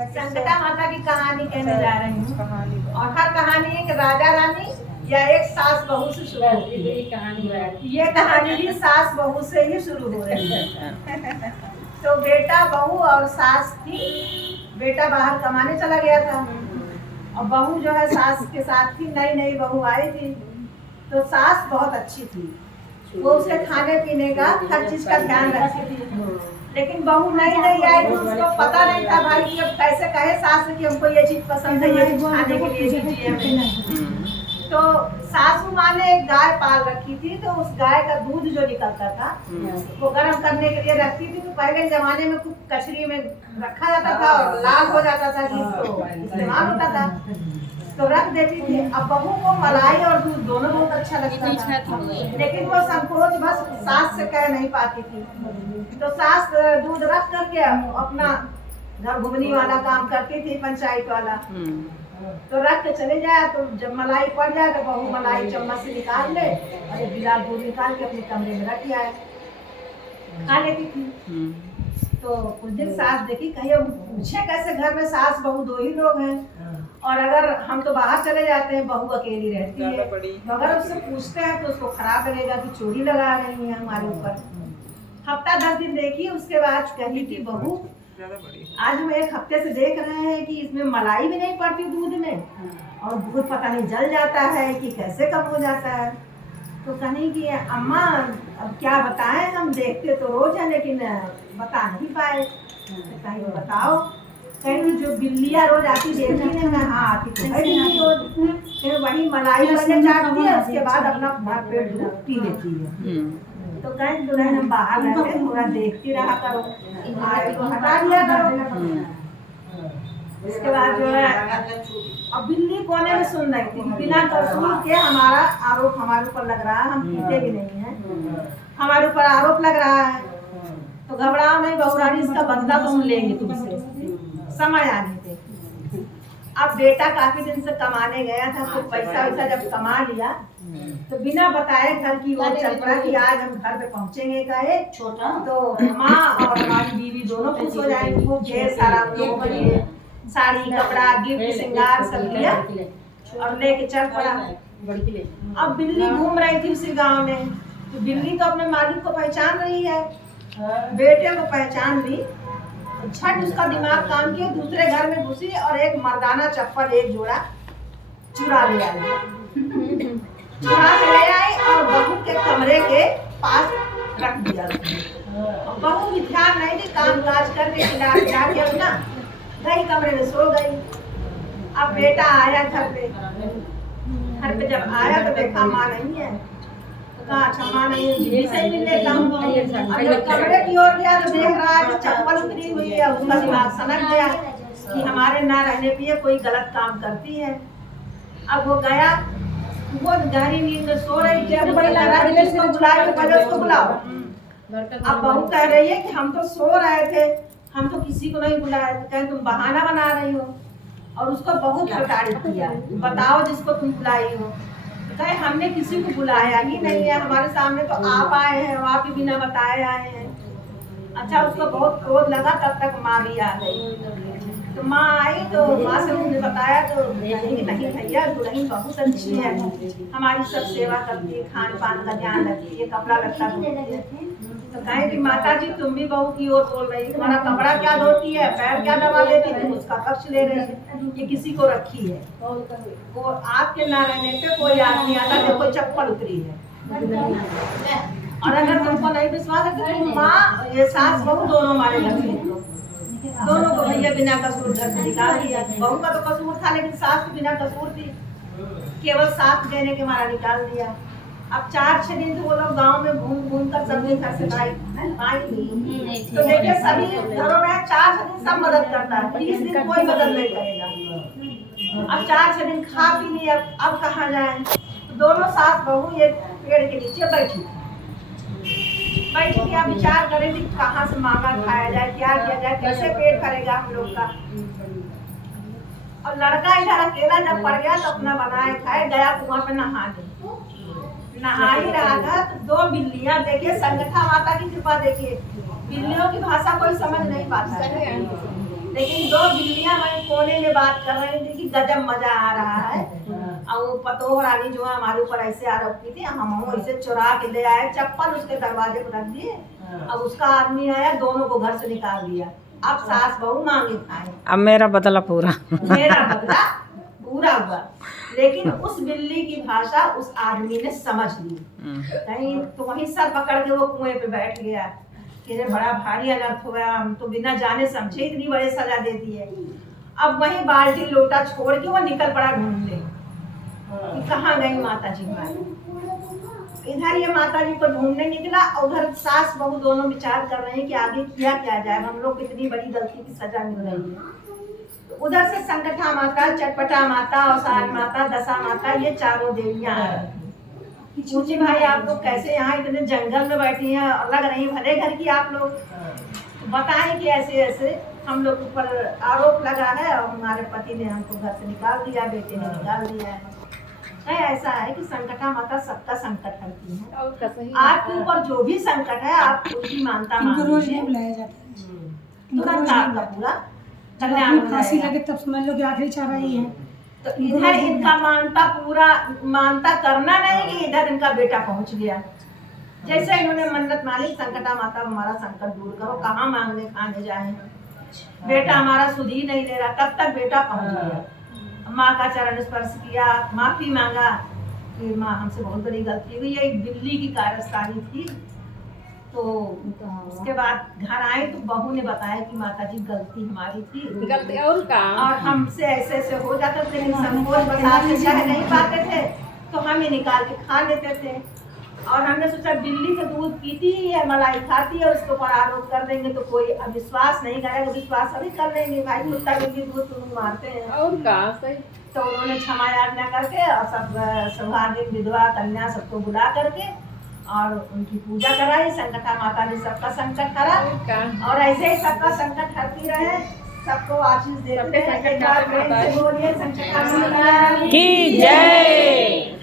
संकटा माता की कहानी कहने जा रही हूँ। और हर कहानी एक राजा रानी या एक सास बहू से शुरू होती है। ये कहानी भी सास बहू से ही शुरू हो रही है। तो बेटा बहू और सास थी। बेटा बाहर कमाने चला गया था और बहू जो है सास के साथ थी। नई नई बहू आई थी। तो सास बहुत अच्छी थी, वो उसे खाने पीने का हर चीज का ध्यान रखती थी। लेकिन बहू नई नई आई तो उसको पता नहीं था भाई कि अब कैसे कहे सास कि हमको ये चीज पसंद है, ये चीज खाने के लिए दीजिए। तो सासू माँ ने एक गाय पाल रखी थी। तो उस गाय का दूध जो निकलता था वो गर्म करने के लिए रखती थी। तो पहले के जमाने में कुछ कचरी में रखा जाता था और लाल हो जाता था, जिसको इस्तेमाल होता था तो रख देती थी। अब बहू को मलाई और दूध दोनों बहुत अच्छा लगता था, लेकिन वो संकोच बस सास से कह नहीं पाती थी। तो सास दूध रख करके अपना घर घुमनी वाला काम करती थी, पंचायत वाला। तो रख के चले जाए तो जब मलाई पड़ जाए तो बहू मलाई चम्मच से निकाल ले और एक गिलास दूध निकाल के अपने कमरे में रख आए, खा लेती थी। तो कुछ दिन सास देखी, कहीं पूछे कैसे घर में सास बहू दो ही लोग हैं और अगर हम तो बाहर चले जाते हैं, बहू अकेली रहती है। तो अगर उससे पूछते हैं तो उसको खराब लगेगा कि चोरी लगा रही है हमारे ऊपर। हफ्ता 10 दिन देखी, उसके बाद कही कि बहू आज हम एक हफ्ते से देख रहे हैं कि इसमें मलाई भी नहीं पड़ती दूध में और दूध पता नहीं जल जाता है कि कैसे कम हो जाता है। तो कहीं कि अम्मा अब क्या बताएं, हम देखते तो रोज है लेकिन बता नहीं पाए। कहीं बताओ। कहीं जो बिल्लियाँ रोज आती देखती है ना, हाँ आती तो है बिल्ली रोज, फिर वही मलाई पहले चाटती है, उसके बाद अपना भर पेट दूध पी लेती है। तो कहीं दुल्हन हम बाहर रहते थोड़ा देखती रहा करो, आए तो हटा दिया करो। इसके बाद जो है अब बिल्ली कोने में सुन रही थी, बिना कसूर के हमारा आरोप हमारे ऊपर लग रहा है, हम पीते भी नहीं है, हमारे ऊपर आरोप लग रहा है। तो घबराओ नहीं बहुरानी, इसका बदला तो हम लेंगे तुमसे, समय आने पे। अब बेटा काफी दिन से कमाने गया था, तो पैसा वैसा जब कमा लिया तो बिना बताए घर की ओर चल पड़ा कि आज हम घर पे पहुंचेंगे। का एक छोटा तो माँ और हमारी बीवी दोनों खुश हो जाएंगे। वो ढेर सारा लोगों के लिए साड़ी कपड़ा गिफ्ट श्रृंगार सब लिया और लेके चल पड़ा। अब बिल्ली घूम रही थी उसी गांव में। तो बिल्ली तो अपने मालिक को पहचान रही है, बेटे को पहचान ली। झट उसका दिमाग काम किया, दूसरे घर में घुसी और एक मर्दाना चप्पल एक जोड़ा चुरा ले आई। चुरा के ले आई और बहू के कमरे के पास रख दिया। बहू भी ध्यान नहीं दी, काम काज करके जाके अपना गई कमरे में सो गई। अब बेटा आया घर पे। घर पे जब आया तो देखा माँ नहीं है। तो कहा अच्छा माँ नहीं है, बीवी से मिल लेता हूँ। अब जब कमरे की ओर गया तो देख रहा है कि चप्पल उतरी हुई है। उसका दिमाग सनक गया कि हमारे ना रहने पे कोई गलत काम करती है। अब वो गया, वो गहरी नींद में सो रही थी। अब उसको बुलाओ, पहले उसको बुलाओ। अब बहू कह रही है कि हम तो सो रहे थे, हम तो किसी को नहीं बुलाया। तो कहे तुम बहाना बना रही हो और उसको बहुत प्रताड़ित किया, बताओ जिसको तुम बुलाई हो। कहे हमने किसी को बुलाया ही नहीं है, हमारे सामने तो आप आए हैं, आप भी बिना बताए आए हैं। अच्छा उसको बहुत क्रोध लगा, तब तक माँ भी आ गई। तो माँ आई तो माँ से उन्होंने बताया तो नहीं भैया दुल्हन बहुत अच्छी है, हमारी सब सेवा करती है, खान पान का ध्यान रखती है, कपड़ा लत्ता धोती है। तो कहे कि माता जी तुम भी बहू की ओर बोल रही, तुम्हारा कपड़ा क्या धोती है, पैर क्या दबा लेती है, उसका पक्ष ले रही है, ये किसी को रखी है। वो आपके ना रहने पे कोई आदमी आता देखो चप्पल उतरी है। और अगर तुमको नहीं विश्वास है तो तुम माँ ये सास बहू दोनों हमारे घर से निकलो। दोनों को भैया बिना कसूर घर से निकाल दिया। बहू का तो कसूर था लेकिन सास की बिना कसूर थी, केवल साथ देने के मारा निकाल दिया। अब 4-6 दिन तो वो लोग गांव में घूम घूम कर सबके घर से तो देखिए सभी घरों में 4-6 दिन सब मदद करता है, 30 दिन कोई मदद नहीं करेगा। अब 4-6 दिन खा पी लिया, अब कहाँ जाए। तो दोनों सास बहू एक पेड़ के नीचे बैठी क्या विचार करें कि कहाँ से मांगा खाया जाए, क्या किया जाए, कैसे पेट भरेगा हम लोग का। और लड़का इधर अकेला जब पड़ गया तो अपना बनाए खाए गया कुआं पे नहा ही रहा था। तो 2 बिल्लियां देखिए, संगठा माता की कृपा देखिए, बिल्लियों की भाषा कोई समझ नहीं पाता है। लेकिन दो बिल्लियां वहीं कोने में बात कर रही थी कि गजब मजा आ रहा है। और वो पतोह रानी जो है हमारे ऊपर ऐसे आरोप की थी, हम ऐसे चुरा के ले आए, चप्पल उसके दरवाजे पर रख दिए। अब उसका आदमी आया, दोनों को घर से निकाल दिया। अब सास बहू मांगे खाए। अब मेरा बदला पूरा। मेरा बदला पूरा हुआ। लेकिन उस बिल्ली की भाषा उस आदमी ने समझ ली। कहीं तो वहीं सर पकड़ के वो कुएं पे बैठ गया कि रे बड़ा भारी अनर्थ हुआ, हम तो बिना जाने समझे इतनी बड़ी सजा देती है। अब वहीं बाल्टी लोटा छोड़ के वो निकल पड़ा ढूंढने कि कहाँ गई माता जी हमारी। इधर ये माता जी को ढूंढने निकला, उधर सास बहू दोनों विचार कर रहे हैं कि आगे किया क्या जाए, हम लोग कितनी बड़ी गलती की सजा मिल रही है। उधर से संकटा माता, चटपटा माता, औसार माता, दशा माता, ये चारों देवियां पूछी भाई आप लोग कैसे यहाँ इतने जंगल में बैठी हैं, लग रही भले घर की आप लोग, बताएं कि ऐसे ऐसे हम लोग ऊपर आरोप लगा है और हमारे पति ने हमको घर से निकाल दिया, बेटे ने निकाल दिया है। ऐसा है कि संकटा माता सबका संकट हरती है। आपके ऊपर जो भी संकट है आप उसकी मानता मानिए, तुरंत आपका पूरा कल्याण हो जाएगा। तब समझ लो कि आखिरी चारा ही है। तो इधर इनका मानता करना नहीं कि इधर इनका बेटा पहुंच गया। जैसे इन्होंने मन्नत मानी, संकटा माता हमारा संकट दूर करो, कहाँ मांगने खाने जाए, बेटा हमारा सुध ही नहीं दे रहा, तब तक बेटा पहुंच गया। माँ का चरण स्पर्श किया, माफी मांगा कि माँ हमसे बहुत बड़ी गलती हुई, ये बिल्ली की कारस्तानी थी। तो उसके बाद घर आए तो बहू ने बताया कि माता जी गलती हमारी थी, गलती और का और हमसे ऐसे ऐसे हो जाता था, लेकिन संकोच बता के कह नहीं पाते थे तो हम ही निकाल के खा लेते थे। और हमने सोचा बिल्ली तो दूध पीती ही है, मलाई खाती है, उसके ऊपर आरोप कर देंगे तो कोई विश्वास नहीं करेगा, विश्वास अभी कर लेंगे भाई कुत्ता बिल्ली दूध मारते हैं। और का सही। तो उन्होंने क्षमा याचना करके और सब सौभाग्य विधवा कन्या सबको बुला करके और उनकी पूजा कराई। संकटा माता ने सबका संकट हरा और ऐसे ही सबका संकट हरती रहे, सबको आशीष देते रहे। एक बार प्रेम से बोलिए संकटा माता की जय।